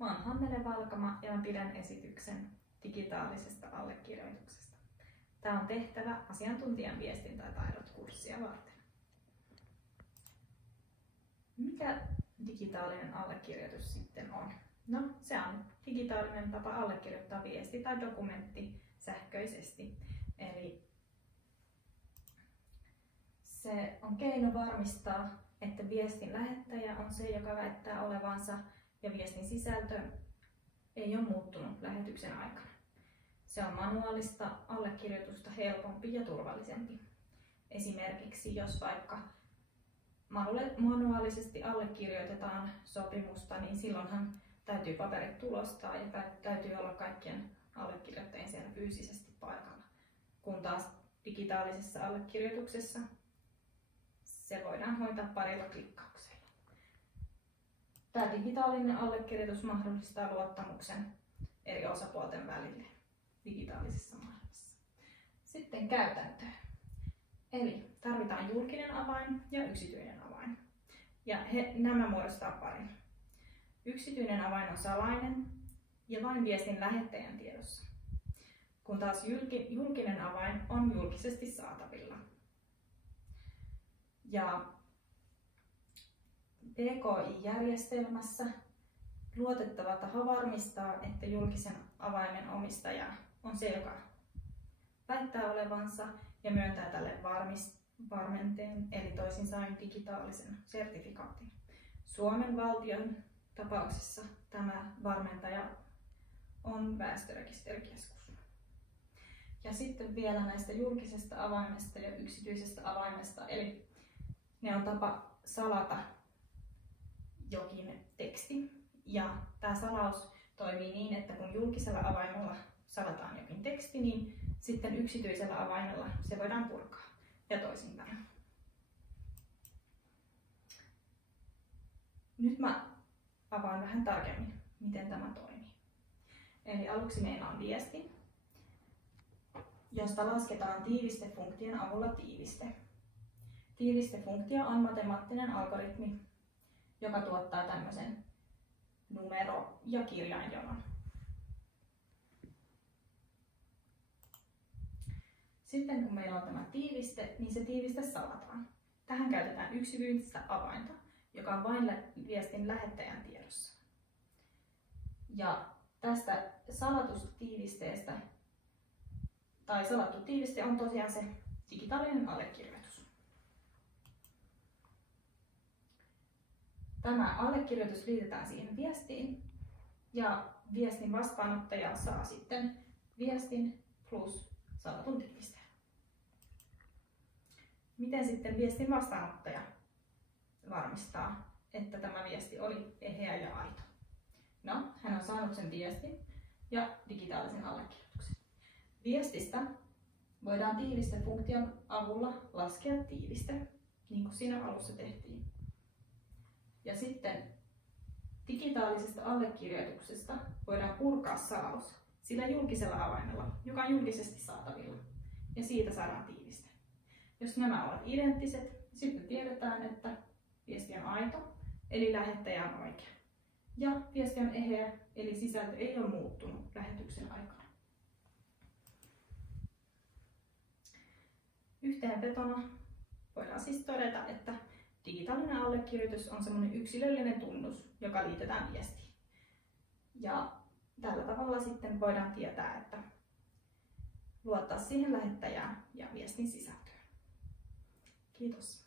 Mä oon Hannele Valkama ja mä pidän esityksen digitaalisesta allekirjoituksesta. Tämä on tehtävä asiantuntijan viestintätaidot kurssia varten. Mikä digitaalinen allekirjoitus sitten on? No, se on digitaalinen tapa allekirjoittaa viesti tai dokumentti sähköisesti. Eli se on keino varmistaa, että viestin lähettäjä on se, joka väittää olevansa, ja viestin sisältö ei ole muuttunut lähetyksen aikana. Se on manuaalista allekirjoitusta helpompi ja turvallisempi. Esimerkiksi jos vaikka manuaalisesti allekirjoitetaan sopimusta, niin silloinhan täytyy paperit tulostaa ja täytyy olla kaikkien allekirjoittajien siellä fyysisesti paikalla. Kun taas digitaalisessa allekirjoituksessa se voidaan hoitaa parilla klikkauksella. Tämä digitaalinen allekirjoitus mahdollistaa luottamuksen eri osapuolten välille digitaalisessa maailmassa. Sitten käytäntöön. Eli tarvitaan julkinen avain ja yksityinen avain. Ja nämä muodostaa parin. Yksityinen avain on salainen ja vain viestin lähettäjän tiedossa, kun taas julkinen avain on julkisesti saatavilla. Ja PKI-järjestelmässä luotettava taho varmistaa, että julkisen avaimen omistaja on se, joka väittää olevansa ja myöntää tälle varmenteen, eli toisin sanoen digitaalisen sertifikaatin. Suomen valtion tapauksessa tämä varmentaja on Väestörekisterikeskus. Ja sitten vielä näistä julkisesta avaimesta ja yksityisestä avaimesta, eli ne on tapa salata jokin teksti. Ja tämä salaus toimii niin, että kun julkisella avaimella salataan jokin teksti, niin sitten yksityisellä avaimella se voidaan purkaa ja toisinpäin. Nyt mä avaan vähän tarkemmin, miten tämä toimii. Eli aluksi meillä on viesti, josta lasketaan tiivistefunktion avulla tiiviste. Tiivistefunktio on matemaattinen algoritmi, joka tuottaa tämmöisen numero- ja kirjainjonon. Sitten kun meillä on tämä tiiviste, niin se tiiviste salataan. Tähän käytetään yksityistä avainta, joka on vain viestin lähettäjän tiedossa. Ja tästä salatusta tiivisteestä, tai salattu tiiviste on tosiaan se digitaalinen allekirjoitus. Tämä allekirjoitus liitetään siihen viestiin ja viestin vastaanottaja saa sitten viestin plus salatun tiivisteen. Miten sitten viestin vastaanottaja varmistaa, että tämä viesti oli eheä ja aito? No, hän on saanut sen viestin ja digitaalisen allekirjoituksen. Viestistä voidaan tiivistefunktion avulla laskea tiiviste, niin kuin siinä alussa tehtiin. Ja sitten digitaalisesta allekirjoituksesta voidaan purkaa salaus sillä julkisella avaimella, joka on julkisesti saatavilla, ja siitä saadaan tiiviste. Jos nämä ovat identtiset, sitten tiedetään, että viesti on aito, eli lähettäjä on oikea. Ja viesti on eheä, eli sisältö ei ole muuttunut lähetyksen aikana. Yhteenvetona voidaan siis todeta, että digitaalinen allekirjoitus on semmoinen yksilöllinen tunnus, joka liitetään viestiin. Ja tällä tavalla sitten voidaan tietää, että luottaa siihen lähettäjään ja viestin sisältöön. Kiitos.